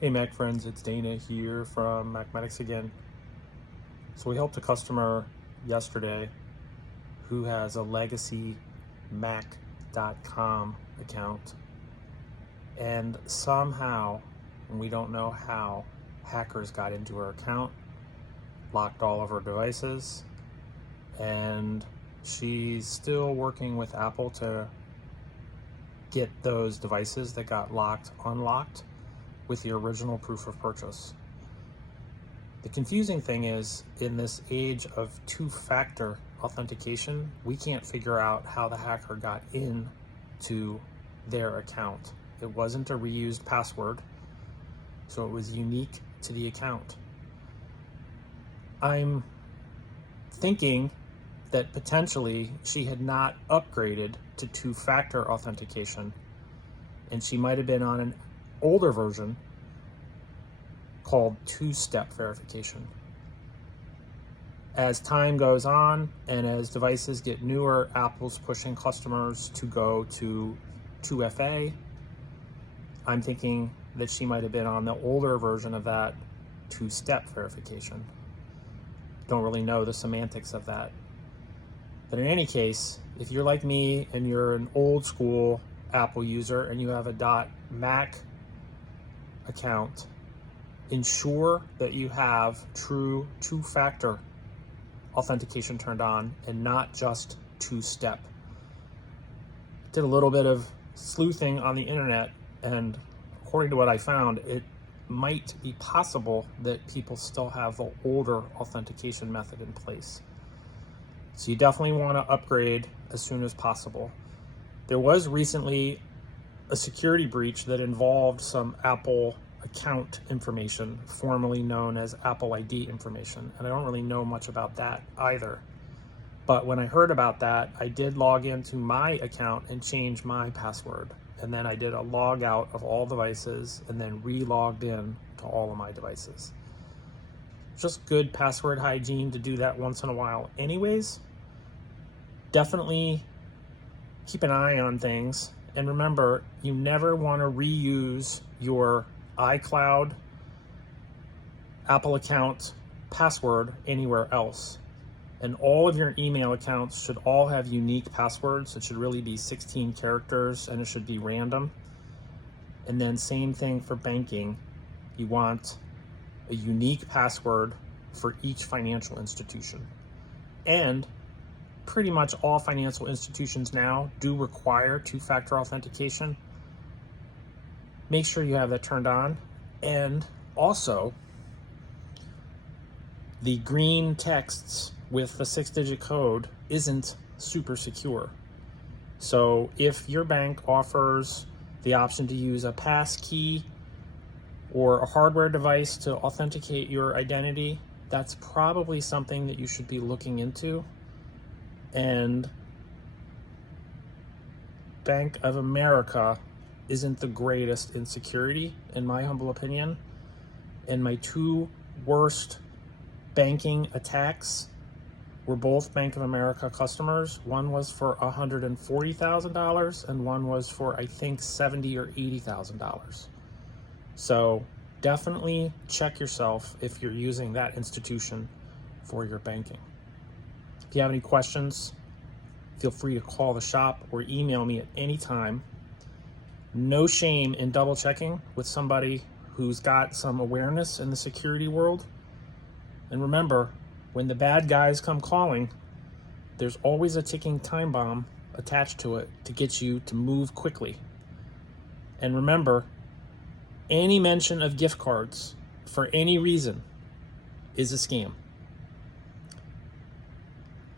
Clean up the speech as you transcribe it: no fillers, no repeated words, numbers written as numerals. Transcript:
Hey Mac friends, it's Dana here from Macmedics again. So we helped a customer yesterday who has a legacy Mac.com account, and somehow, and we don't know how, hackers got into her account, locked all of her devices, and she's still working with Apple to get those devices that got locked unlocked with the original proof of purchase. The confusing thing is, in this age of two-factor authentication, we can't figure out how the hacker got into their account. It wasn't a reused password, so it was unique to the account. I'm thinking that potentially she had not upgraded to two-factor authentication, and she might have been on an older version called two-step verification. As time goes on and as devices get newer, Apple's pushing customers to go to 2FA. I'm thinking that she might have been on the older version of that two-step verification. Don't really know the semantics of that. But in any case, if you're like me and you're an old school Apple user and you have a .Mac account, ensure that you have true two-factor authentication turned on and not just two-step. Did a little bit of sleuthing on the internet, and according to what I found, it might be possible that people still have the older authentication method in place. So you definitely want to upgrade as soon as possible. There was recently a security breach that involved some Apple account information, formerly known as Apple ID information, and I don't really know much about that either. But when I heard about that, I did log into my account and change my password, and then I did a log out of all devices and then re-logged in to all of my devices. Just good password hygiene to do that once in a while anyways. Definitely keep an eye on things, and remember, you never want to reuse your iCloud Apple account password anywhere else. And all of your email accounts should all have unique passwords. It should really be 16 characters and it should be random. And then same thing for banking. You want a unique password for each financial institution. And pretty much all financial institutions now do require two-factor authentication. Make sure you have that turned on. And also, the green texts with the 6-digit code isn't super secure. So if your bank offers the option to use a pass key or a hardware device to authenticate your identity, that's probably something that you should be looking into. And Bank of America isn't the greatest in security, in my humble opinion. And my two worst banking attacks were both Bank of America customers. One was for $140,000 and one was for, I think, $70,000 or $80,000. So definitely check yourself if you're using that institution for your banking. If you have any questions, feel free to call the shop or email me at any time. No shame in double checking with somebody who's got some awareness in the security world. And remember, when the bad guys come calling, there's always a ticking time bomb attached to it to get you to move quickly. And remember, any mention of gift cards for any reason is a scam.